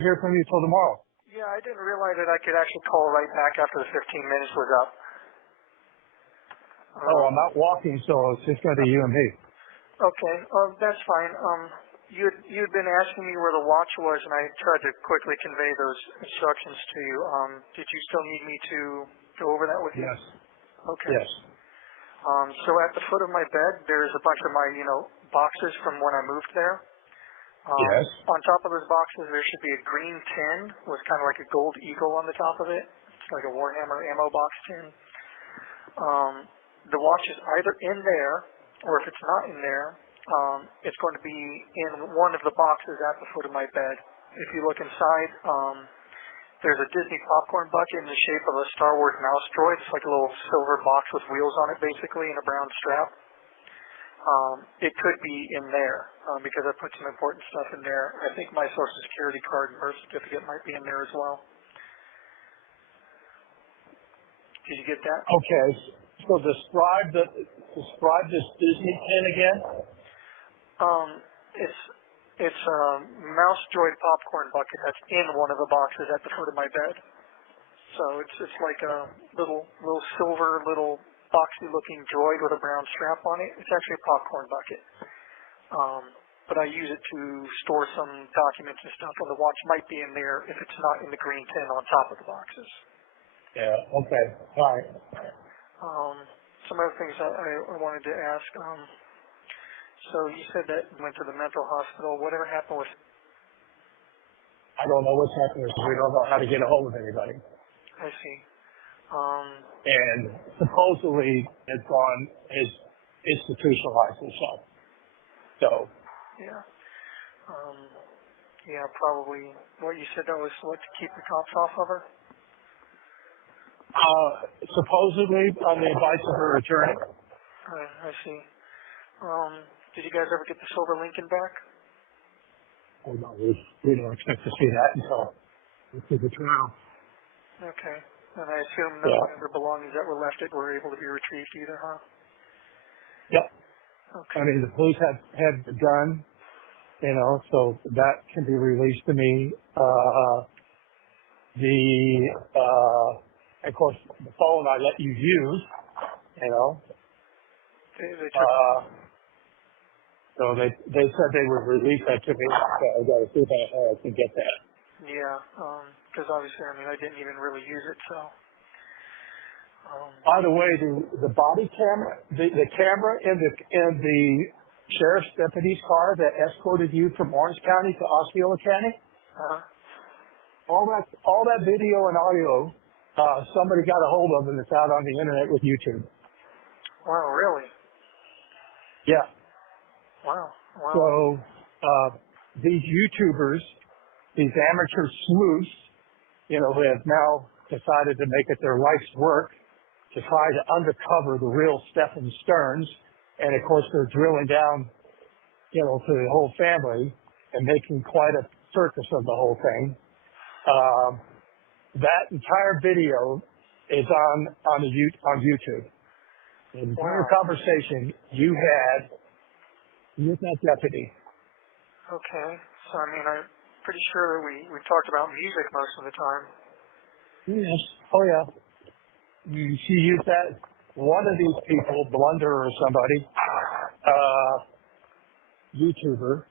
hear from you till tomorrow. Yeah, I didn't realize that I could actually call right back after the 15 minutes was up. I'm out walking, so it's just going to be you and me. Okay, that's fine. You'd been asking me where the watch was, and I tried to quickly convey those instructions to you. Did you still need me to go over that with you? Yes. Okay. Yes. So at the foot of my bed, there's a bunch of my, boxes from when I moved there. Yes. On top of those boxes, there should be a green tin with kind of like a gold eagle on the top of it. It's like a Warhammer ammo box tin. The watch is either in there, or if it's not in there, it's going to be in one of the boxes at the foot of my bed. If you look inside, there's a Disney popcorn bucket in the shape of a Star Wars mouse droid. It's like a little silver box with wheels on it, basically, and a brown strap. It could be in there because I put some important stuff in there. I think my Social Security card and birth certificate might be in there as well. Did you get that? Okay. So describe this Disney pin again. It's a mouse droid popcorn bucket that's in one of the boxes at the foot of my bed. So it's like a little silver boxy looking droid with a brown strap on it. It's actually a popcorn bucket. But I use it to store some documents and stuff, and the watch might be in there if it's not in the green tin on top of the boxes. Yeah. Okay. All right. Some other things I wanted to ask. So you said that you went to the mental hospital. Whatever happened with? I don't know what's happening. We don't know how to get a hold of anybody. I see. And supposedly has institutionalized himself. So. Yeah. Yeah, probably. What you said that was what, to keep the cops off of her? Supposedly on the advice of her attorney. I see. Did you guys ever get the silver Lincoln back? Oh no, we don't expect to see that until the trial. Okay. And I assume no other belongings that were left were able to be retrieved either, huh? Yep. Okay. I mean, the police had the gun, so that can be released to me. Of course, the phone I let you use, So they said they would release that to me. So I got to see how I can get that. Yeah, because obviously, I didn't even really use it, so. By the way, the body camera, the camera in the sheriff's deputy's car that escorted you from Orange County to Osceola County, all that video and audio, somebody got a hold of, and it's out on the internet with YouTube. Wow, really? Yeah. Wow. So these YouTubers, these amateur sleuths, who have now decided to make it their life's work to try to undercover the real Stephan Sterns, and of course they're drilling down, to the whole family and making quite a circus of the whole thing. That entire video is on YouTube. The entire conversation you had with that deputy. Okay. So, I'm pretty sure we talked about music most of the time. Yes. Oh, yeah. She used that. One of these people, Blunder or somebody, YouTuber,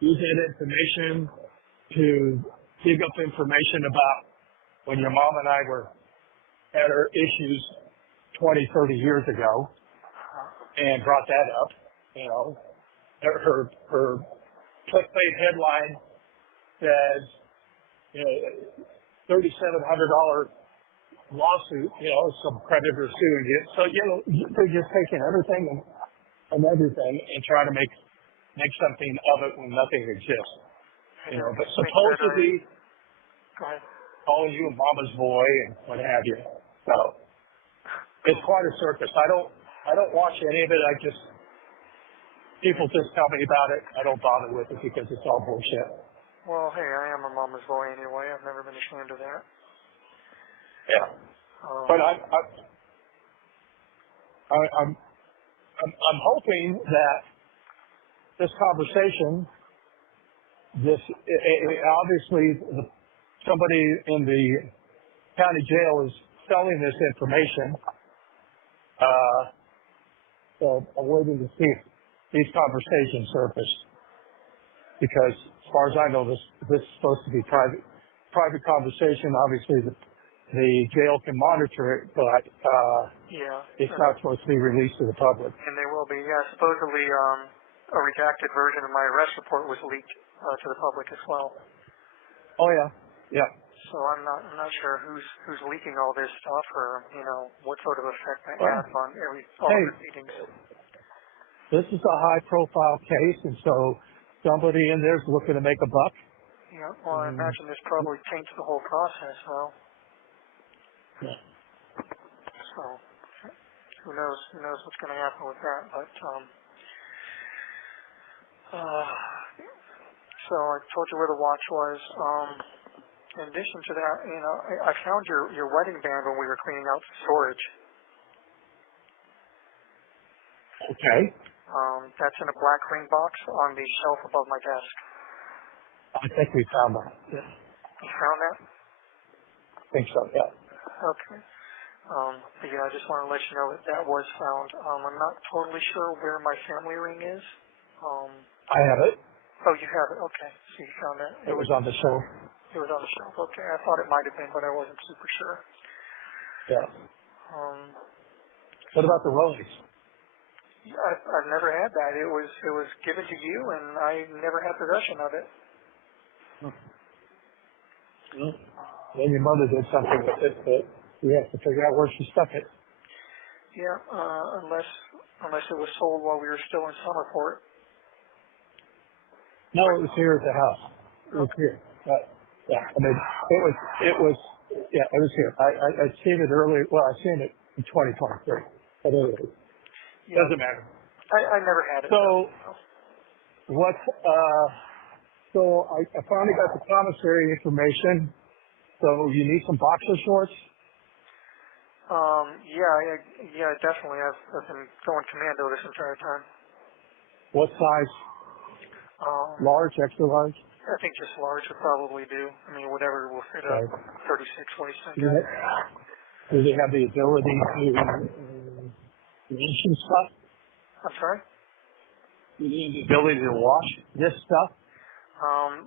used that information to dig up information about when your mom and I had our issues 20, 30 years ago, and brought that up. Her clickbait headline says, $3,700 lawsuit, some creditor suing you. So, they're just taking everything and everything and trying to make something of it when nothing exists. But supposedly calling you a mama's boy and what have you. So it's quite a circus. I don't watch any of it. People just tell me about it. I don't bother with it because it's all bullshit. Well, hey, I am a mama's boy anyway. I've never been ashamed of that. Yeah. But I'm hoping that this conversation this obviously somebody in the county jail is selling this information. So I'm waiting to see if these conversations surface, because as far as I know, this is supposed to be private conversation. Obviously, the jail can monitor it, but it's not supposed to be released to the public. And they will be. Yeah, supposedly a redacted version of my arrest report was leaked to the public as well. Oh yeah, yeah. So I'm not sure who's leaking all this stuff, or what sort of effect that has on all the proceedings. This is a high-profile case, and so somebody in there is looking to make a buck. Yeah. Well, I imagine this probably taints the whole process, though. Yeah. So who knows? Who knows what's going to happen with that? But so I told you where the watch was. In addition to that, I found your wedding band when we were cleaning out storage. Okay. That's in a black ring box on the shelf above my desk. I think we found that. Yeah. You found that? I think so, yeah. Okay. But yeah, I just want to let you know that was found. I'm not totally sure where my family ring is. I have it. Oh, you have it. Okay. So you found that. It was on the shelf. It was on the shelf. Okay. I thought it might have been, but I wasn't super sure. Yeah. What about the Rollies? I've never had that. It was given to you, and I never had possession of it. Then your mother did something with it, but we have to figure out where she stuck it. Yeah, unless it was sold while we were still in Summerport. No, it was here at the house. It was here. Yeah, I mean, it was here. I'd seen it earlier. Well, I seen it in 2023. But anyway, doesn't matter. I never had it. So, so I finally got the commissary information. So you need some boxer shorts? Yeah, definitely. I've been going commando this entire time. What size? Large, extra large? I think just large would probably do. I mean, whatever will fit a 36 waist, I guess. Do they have the ability to wash and stuff? I'm sorry? Do they have the ability to wash this stuff?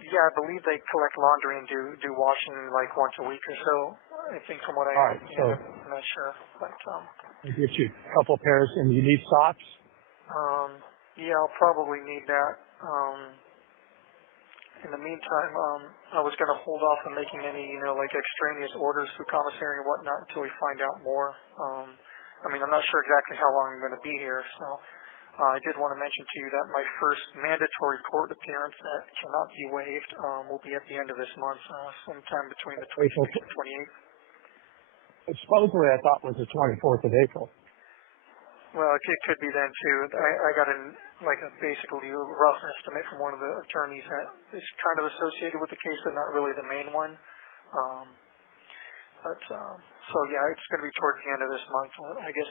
Yeah, I believe they collect laundry and do washing like once a week or so. I think from what I'm not sure. But I'll get you a couple pairs, and you need socks? Yeah, I'll probably need that. In the meantime, I was going to hold off on making any, like extraneous orders through commissary and whatnot until we find out more. I mean, I'm not sure exactly how long I'm going to be here, so I did want to mention to you that my first mandatory court appearance that cannot be waived will be at the end of this month, sometime between the 26th and 28th. Supposedly, I thought it was the 24th of April. Well, it could be then too. I got a basically a rough estimate from one of the attorneys that is kind of associated with the case, but not really the main one. So yeah, it's going to be towards the end of this month. I guess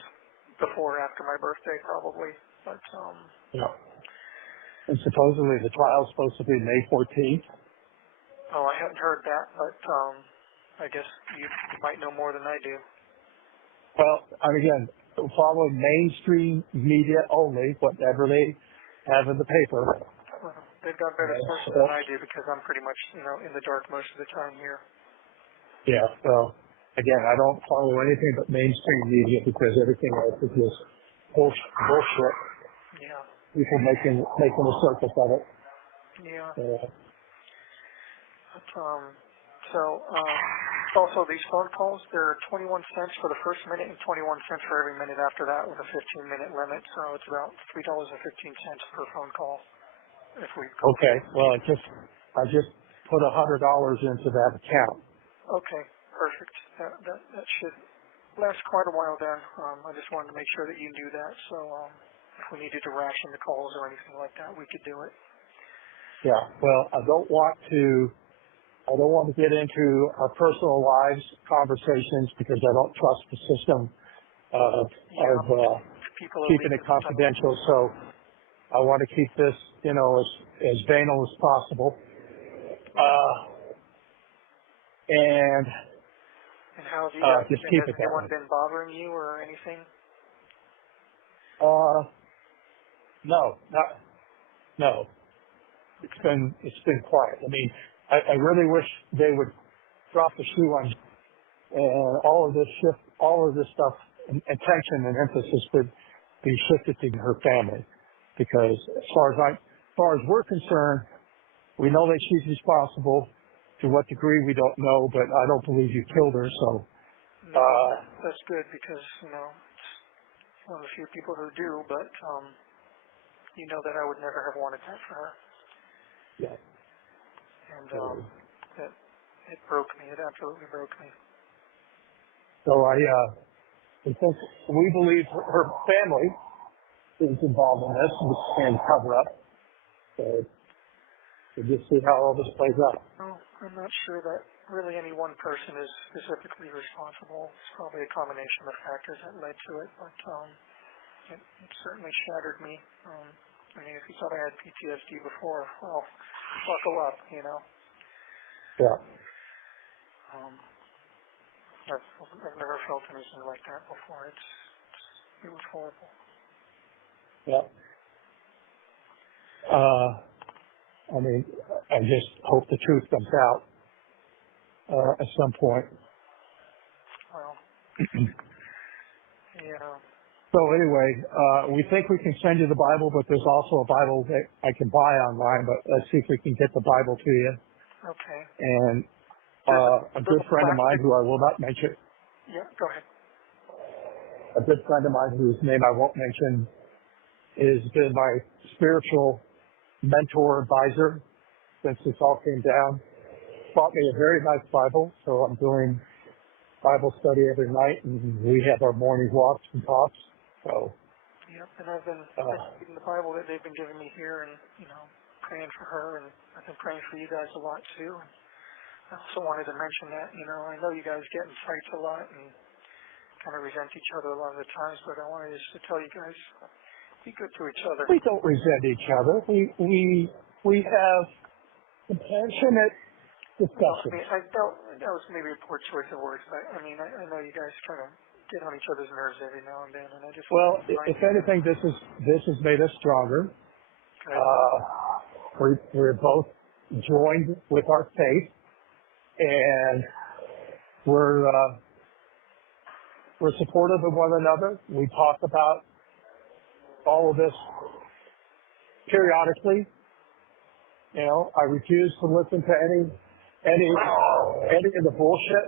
before or after my birthday, probably. But yeah. And supposedly the trial's supposed to be May 14th. Oh, I haven't heard that, but I guess you might know more than I do. Well, again, following mainstream media only, whatever they have in the paper. Well, they've got better sources than I do because I'm pretty much, in the dark most of the time here. Yeah, well, again, I don't follow anything but mainstream media because everything else is just bullshit. Yeah. People making a circus of it. Yeah. Also these phone calls, they're 21 cents for the first minute and 21 cents for every minute after that with a 15-minute limit. So it's about $3.15 per phone call. Okay. Well, I just put $100 into that account. Okay. Perfect. That should last quite a while then. I just wanted to make sure that you knew that. So if we needed to ration the calls or anything like that, we could do it. Yeah. Well, I don't want to get into our personal lives conversations because I don't trust the system of keeping it confidential. So I want to keep this, as banal as possible. And how have you guys just been? keep Has it that anyone way. been bothering you or anything? No. It's been quiet. I mean, I really wish they would drop the shoe on, and all of this stuff, and attention and emphasis would be shifted to her family, because as far as we're concerned, we know that she's responsible. To what degree, we don't know, but I don't believe you killed her. So no, that's good, because it's one of the few people who do, but you know that I would never have wanted that for her. yeah. And it broke me. It absolutely broke me. So we think, we believe her family is involved in this and cover up. So we'll just see how all this plays out. Well, I'm not sure that really any one person is specifically responsible. It's probably a combination of factors that led to it, but it certainly shattered me. I mean, if you thought I had PTSD before, well, buckle up, Yeah. I've never felt anything like that before. It was horrible. Yeah. I mean, I just hope the truth comes out at some point. Well, yeah. So anyway, we think we can send you the Bible, but there's also a Bible that I can buy online, but let's see if we can get the Bible to you. Okay. And a good friend of mine who I will not mention, Yeah, go ahead. a good friend of mine whose name I won't mention, has been my spiritual mentor, advisor, since this all came down. Bought me a very nice Bible, so I'm doing Bible study every night, and we have our morning walks and talks. So. Yep, and I've been reading the Bible that they've been giving me here, and praying for her, and I've been praying for you guys a lot too. And I also wanted to mention that I know you guys get in fights a lot and kind of resent each other a lot of the times, but I wanted just to tell you guys, be good to each other. We don't resent each other. We have compassionate discussions. No, I mean, that was maybe a poor choice of words, but I mean, I know you guys kind of get on each other's nerves every now and then, and I just if anything, this has made us stronger. We're both joined with our faith, and we're supportive of one another. We talk about all of this periodically. I refuse to listen to any of the bullshit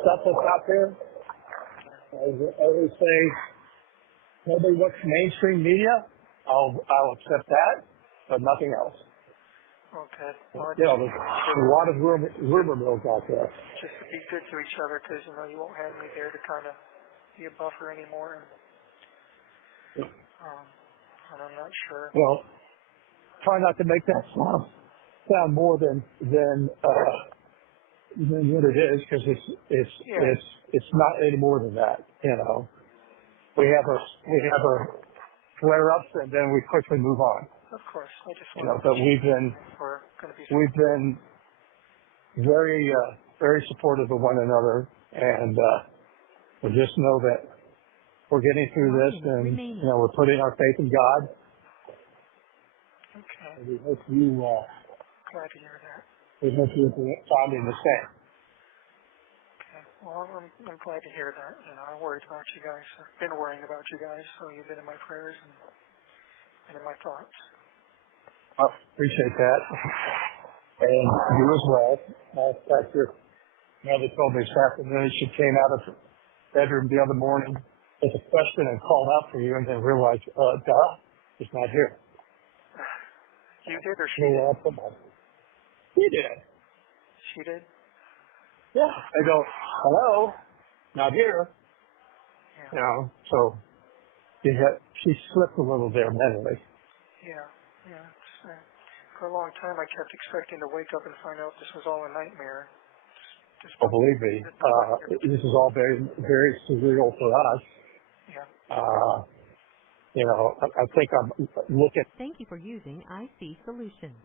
stuff that's out there. I always say, nobody wants mainstream media. I'll accept that, but nothing else. Okay. Well, There's a lot of rumor mills out there. Just to be good to each other, because you won't have me there to kind of be a buffer anymore, and I'm not sure. Well, try not to make that sound more than what it is, because it's not any more than that. We have our flare-ups, and then we quickly move on. Of course, I just want but we've been very very supportive of one another, and we just know that we're getting through this, and we're putting our faith in God. Okay. And we hope you. Glad to hear that. We hope you're finding the same. Okay. Well, I'm glad to hear that. I worried about you guys. I've been worrying about you guys, so you've been in my prayers and in my thoughts. I appreciate that, and you as well. In fact, your mother told me this afternoon she came out of her bedroom the other morning with a question and called out for you, and then realized, he's not here. You did, or she did? He did. She did? Yeah. I go, hello, not here. Yeah. So she slipped a little there mentally. Yeah. For a long time, I kept expecting to wake up and find out this was all a nightmare. Believe me, this is all very, very surreal for us. Yeah. I think I'm looking. Thank you for using IC Solutions.